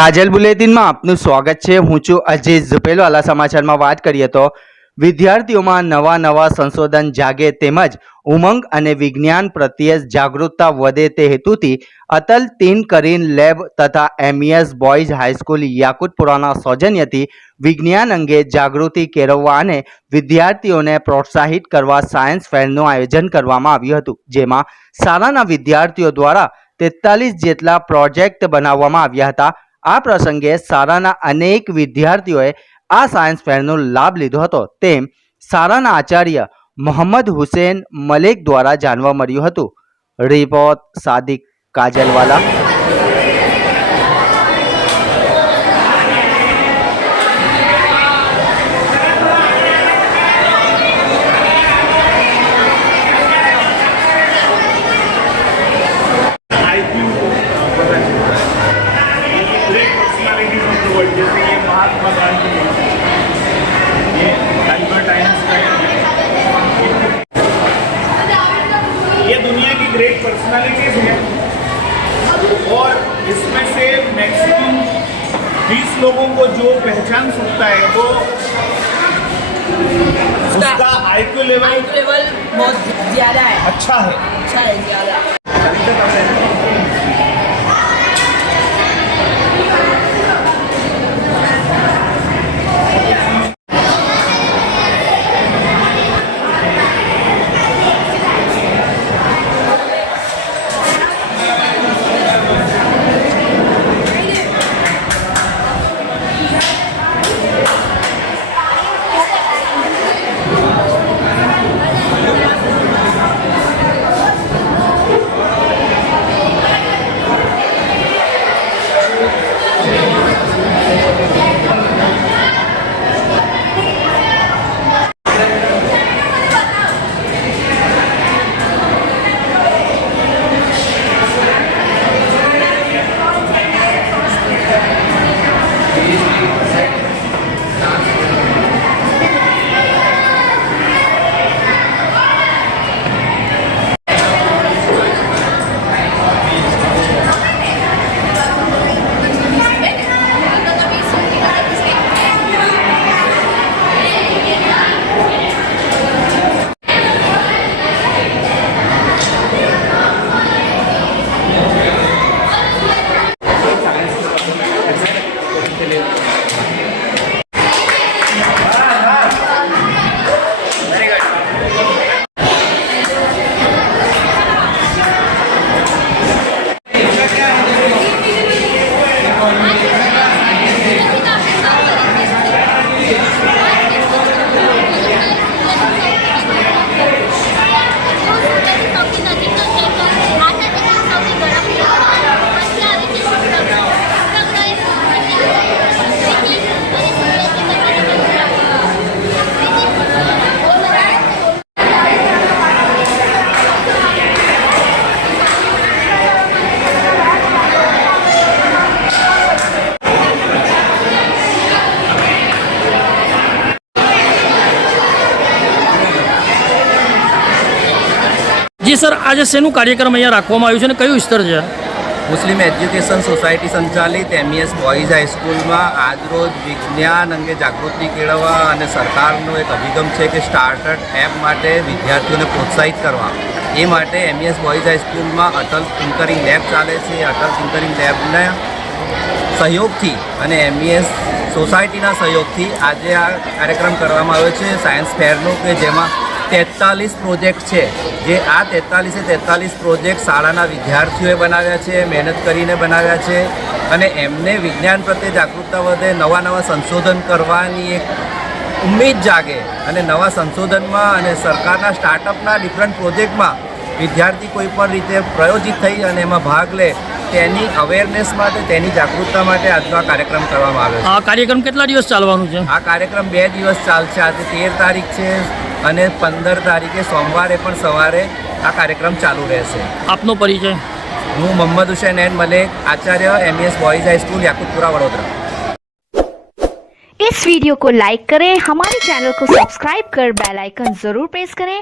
કાજલ બુલેટિનમાં આપનું સ્વાગત છે। હું છું અજીત ઝુપેલવાલા। સમાચારમાં વાત કરીએ તો વિદ્યાર્થીઓમાં નવા સંશોધન જાગે તેમજ ઉમંગ અને વિજ્ઞાન પ્રત્યે જાગૃતતા વધે તે હેતુથી અટલ ટિંકરિંગ લેબ તથા એમઈએસ બોયઝ હાઈસ્કૂલ યાકુતપુરાના સૌજન્યથી વિજ્ઞાન અંગે જાગૃતિ કેળવવા અને વિદ્યાર્થીઓને પ્રોત્સાહિત કરવા સાયન્સ ફેરનું આયોજન કરવામાં આવ્યું હતું, જેમાં શાળાના વિદ્યાર્થીઓ દ્વારા 43 જેટલા પ્રોજેક્ટ બનાવવામાં આવ્યા હતા। આ પ્રસંગે શાળાના અનેક વિદ્યાર્થીઓએ આ સાયન્સ ફેરનો લાભ લીધો હતો તેમ શાળાના આચાર્ય મોહમ્મદ હુસૈન મલેક દ્વારા જાણવા મળ્યું હતું। રિપોર્ટ સાદિક કાજલવાલા। जैसे ये महात्मा गांधी, ये अल्बर्ट आइंस्टाइन, ये दुनिया की ग्रेट पर्सनालिटीज हैं और इसमें से मैक्सिमम 20 लोगों को जो पहचान सकता है वो उसका आईक्यू लेवल बहुत ज़्यादा है। अच्छा है ज़्यादा। जी सर, आज શેનું કાર્યક્રમ અહીંયા રાખવામાં આવ્યું છે અને કયું સ્તર છે? મુસ્લિમ એજ્યુકેશન સોસાયટી સંચાલિત એમઈએસ બોયઝ હાઈસ્કૂલમાં આજરોજ વિજ્ઞાન અંગે જાગૃતિ કેળવવા અને સરકારનો એક અભિગમ છે કે સ્ટાર્ટઅપ એપ માટે વિદ્યાર્થીઓને પ્રોત્સાહિત કરવા, એ માટે એમઈએસ બોયઝ હાઈસ્કૂલમાં અટલ ટિંકરિંગ લેબ ચાલે છે। અટલ ટિંકરિંગ લેબના સહયોગથી અને એમઈએસ સોસાયટીના સહયોગથી આજે આ કાર્યક્રમ કરવામાં આવ્યો છે સાયન્સ ફેરનો, કે જેમાં 43 પ્રોજેક્ટ છે, જે આ 43 પ્રોજેક્ટ શાળાના વિદ્યાર્થીઓએ બનાવ્યા છે, મહેનત કરીને બનાવ્યા છે અને એમને વિજ્ઞાન પ્રત્યે જાગૃતતા વધે, નવા સંશોધન કરવાની એક ઉમ્મીદ જાગે અને નવા સંશોધનમાં અને સરકારના સ્ટાર્ટઅપના ડિફરન્ટ પ્રોજેક્ટમાં વિદ્યાર્થી કોઈ પણ રીતે પ્રયોજિત થઈ અને એમાં ભાગ લે, તેની અવેરનેસ માટે, તેની જાગૃતતા માટે આજનો આ કાર્યક્રમ કરવામાં આવ્યો છે। આ કાર્યક્રમ કેટલા દિવસ ચાલવાનું છે? આ કાર્યક્રમ 2 દિવસ ચાલશે। આજે 13 તારીખ છે અને 15 તારીખે સોમવારે પણ સવારે આ કાર્યક્રમ ચાલુ રહેશે। આપનો પરિચય? હું Mohammad Hussain Malek, Acharya MES boys high school Yakutpura Vadodara. इस वीडियो को लाइक करें, हमारे चैनल को सब्सक्राइब कर बेल आइकन जरूर प्रेस करें